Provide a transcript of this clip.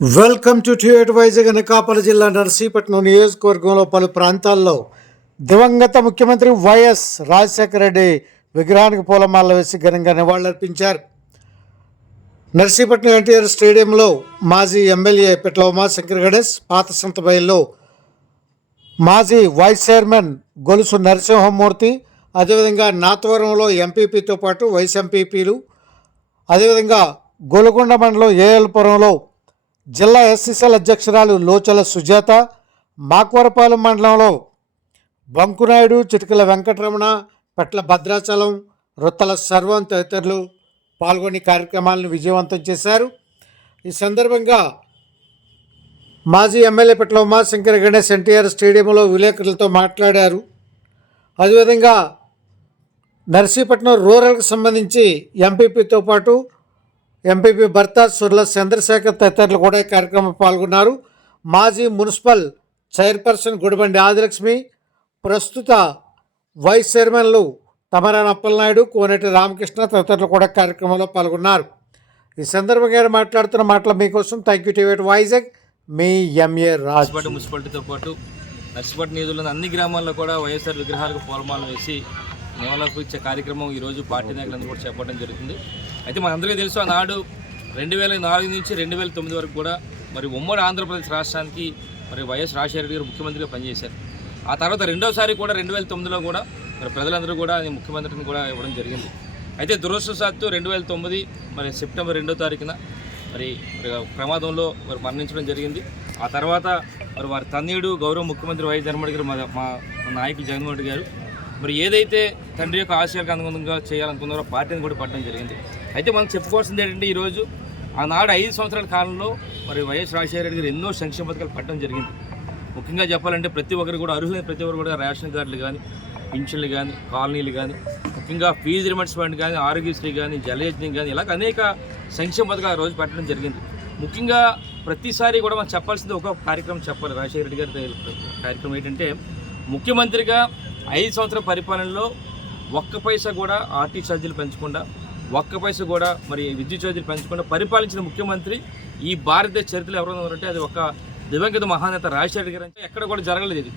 Welcome to టిఎట్ వైజాగ్ అనకాపల్లి జిల్లా నర్సీపట్నం నియోజకవర్గంలో పలు ప్రాంతాల్లో దివంగత ముఖ్యమంత్రి వైఎస్ రాజశేఖర రెడ్డి విగ్రహానికి పూలమాల వేసి ఘనంగా నివాళులర్పించారు. నర్సీపట్నం ఎన్టీఆర్ స్టేడియంలో మాజీ ఎమ్మెల్యే పిట్ల ఉమాశంకర్ గణేష్ పాత సంతబయల్లో మాజీ వైస్ చైర్మన్ గొలుసు నరసింహమూర్తి అదేవిధంగా నాతవరంలో ఎంపీపీతో పాటు వైస్ ఎంపీపీలు అదేవిధంగా గోలకొండ మండలం ఏఎల్పురంలో జిల్లా ఎస్సీసీఎల్ అధ్యక్షురాలు లోచల సుజాత మాక్వరపాలెం మండలంలో బంకునాయుడు చిటికల వెంకటరమణ పెట్ల భద్రాచలం రొత్తల సర్వం తదితరులు పాల్గొని కార్యక్రమాలను విజయవంతం చేశారు. ఈ సందర్భంగా మాజీ ఎమ్మెల్యే పెట్ల ఉమాశంకర్ గణేష్ ఎన్టీఆర్ స్టేడియంలో విలేకరులతో మాట్లాడారు. అదేవిధంగా నర్సీపట్నం రూరల్కి సంబంధించి ఎంపీపీతో పాటు ఎంపీపీ భర్త సుర్ల చంద్రశేఖర్ తదితరులు కూడా ఈ కార్యక్రమంలో పాల్గొన్నారు. మాజీ మున్సిపల్ చైర్పర్సన్ గుడిబండి ఆదిలక్ష్మి ప్రస్తుత వైస్ చైర్మన్లు తమరాన్ అప్పలనాయుడు కోనేటి రామకృష్ణ తదితరులు కూడా కార్యక్రమంలో పాల్గొన్నారు. ఈ సందర్భంగా మాట్లాడుతున్న మాటలు మీకోసం థ్యాంక్ యూ టీవీ వైజాగ్. మీ ఎంఏ రాజ్. మున్సిపాలిటీతో పాటు నర్సిపట్నం నిధులను అన్ని గ్రామాల్లో కూడా వైఎస్ఆర్ విగ్రహాలకు పూలమాలను వేసి నివాళులకు ఇచ్చే కార్యక్రమం ఈరోజు పార్టీ నాయకులందరూ కూడా చేపట్టడం జరుగుతుంది. అయితే మనందరికీ తెలుసు ఆనాడు రెండు వేల నాలుగు నుంచి రెండు వేల తొమ్మిది వరకు కూడా మరి ఉమ్మడి ఆంధ్రప్రదేశ్ రాష్ట్రానికి మరి వైఎస్ రాజశేఖర రెడ్డి గారు ముఖ్యమంత్రిగా పనిచేశారు. ఆ తర్వాత రెండోసారి కూడా రెండు వేల తొమ్మిదిలో కూడా మరి ప్రజలందరూ కూడా ముఖ్యమంత్రిని కూడా ఇవ్వడం జరిగింది. అయితే దురదృష్టవశాత్తు రెండు వేల తొమ్మిది మరి సెప్టెంబర్ రెండో తారీఖున మరి ప్రమాదంలో మరి మరణించడం జరిగింది. ఆ తర్వాత మరి వారి తనయుడు గౌరవ ముఖ్యమంత్రి వైఎస్ జగన్మోహన్ గారు మా మా నాయకులు జగన్మోహన్ రెడ్డి గారు. మరి ఏదైతే తండ్రి యొక్క ఆశయాలకు అనుగుణంగా చేయాలనుకున్నారో పార్టీని కూడా పట్టడం జరిగింది. అయితే మనం చెప్పుకోవాల్సింది ఏంటంటే ఈరోజు ఆనాడు ఐదు సంవత్సరాల కాలంలో మరి వైఎస్ రాజశేఖర రెడ్డి గారు ఎన్నో సంక్షేమ పథకాలు పట్టడం జరిగింది. ముఖ్యంగా చెప్పాలంటే ప్రతి ఒక్కరు కూడా అర్హులైన ప్రతి ఒక్కరు కూడా రేషన్ కార్డులు కానీ పింఛన్లు కానీ కాలనీలు కానీ ముఖ్యంగా ఫీజు రిమర్స్మెంట్ కానీ ఆరోగ్యశ్రీ కానీ జలయజ్ఞం కానీ ఇలాగ అనేక సంక్షేమ పథకాలు రోజు పెట్టడం జరిగింది. ముఖ్యంగా ప్రతిసారి కూడా మనం చెప్పాల్సింది ఒక కార్యక్రమం చెప్పాలి. రాజశేఖర రెడ్డి గారి కార్యక్రమం ఏంటంటే ముఖ్యమంత్రిగా ఐదు సంవత్సరాల పరిపాలనలో ఒక్క పైసా కూడా ఆర్టీ ఛార్జీలు పెంచకుండా ఒక్క పైస కూడా మరి విద్యుత్ ఛార్జీలు పెంచకుండా పరిపాలించిన ముఖ్యమంత్రి ఈ భారతదేశ చరిత్రలో ఎవరైనా ఉన్నారంటే అది ఒక దివంగత మహానేత రాజశేఖర్ గారు అంటే ఎక్కడ కూడా జరగలేదు ఇది.